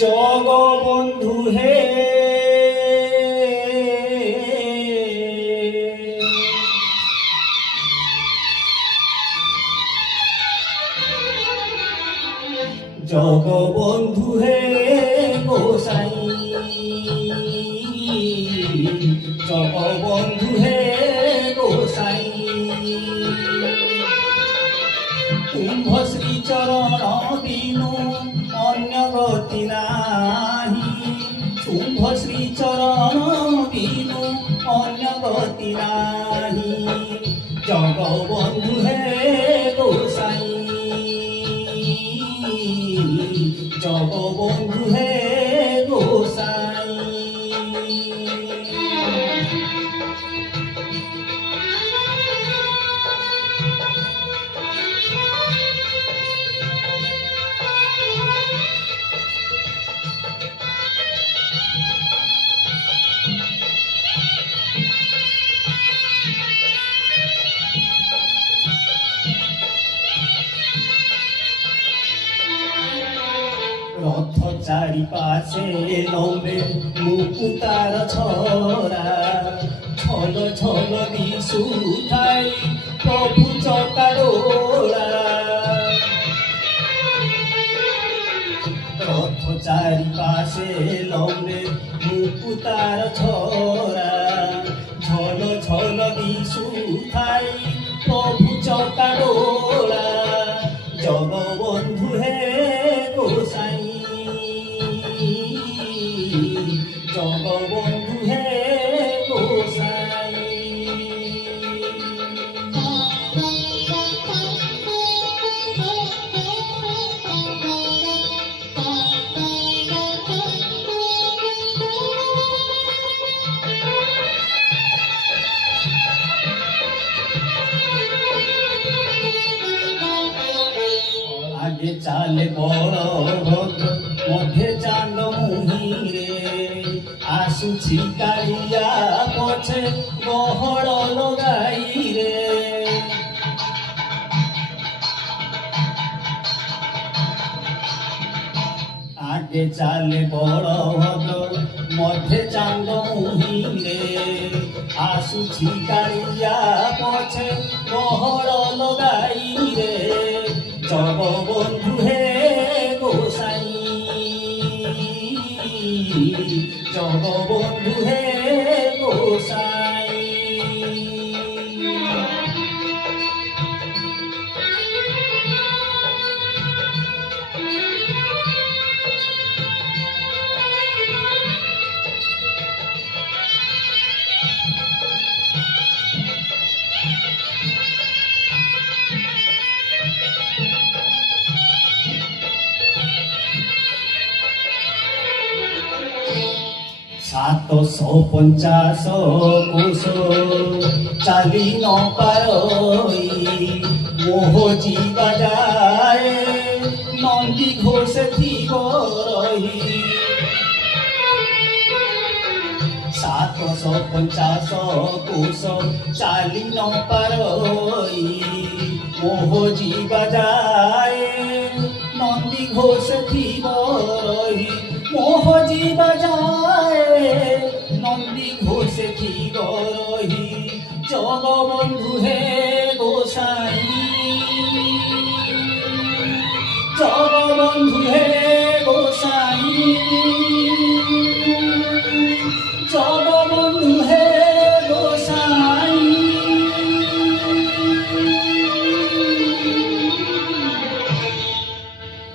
জগবন্ধু হে জগবন্ধু হে গোসাই জগবন্ধু হে গোসাই কুম্ভ শ্রী চরণ বিনু অন্য গতি নাহি কুম্ভ শ্রী চরণ বিনু অন্য গতি নাহি জগবন্ধু হে গোসাই জগবন্ধু হে গোসাই রথ চারিপাশে লম্বে মুকুতার ছড়া ছল ছল দিশুথাই প্রভু চকাডোরা রথ চারিপাশে লম্বে মুকুতার ছড়া ছল ছল দিশুথাই প্রভু চকাডোরা জগবন্ধু হে গোসাই জগবন্ধু হে গোসাই আগে চালে বড় ভদ্র মধ্যে চাঁদ মুহিরে আসুছি কালিয়া পছে গহড় লগাই রে আগে চালে বড় ভদ্র মধ্যে চাঁদ মুহিরে আসুছি কালিয়া পছে গহড় লগাই রে জগবন্ধু হে গোসাই জগবন্ধু হে গোসাই সাতশো 50 কোষ চালি ন পারই মোহ জীবা যায় নন্দী ঘোষ থিব রহি 750 কোষ চালি ন পারই মোহ জীবা যায় নন্দী ঘোষ থিব রহি মোহ জীবা যায় নন্দী ঘোষ থিব রহি জগবন্ধু হে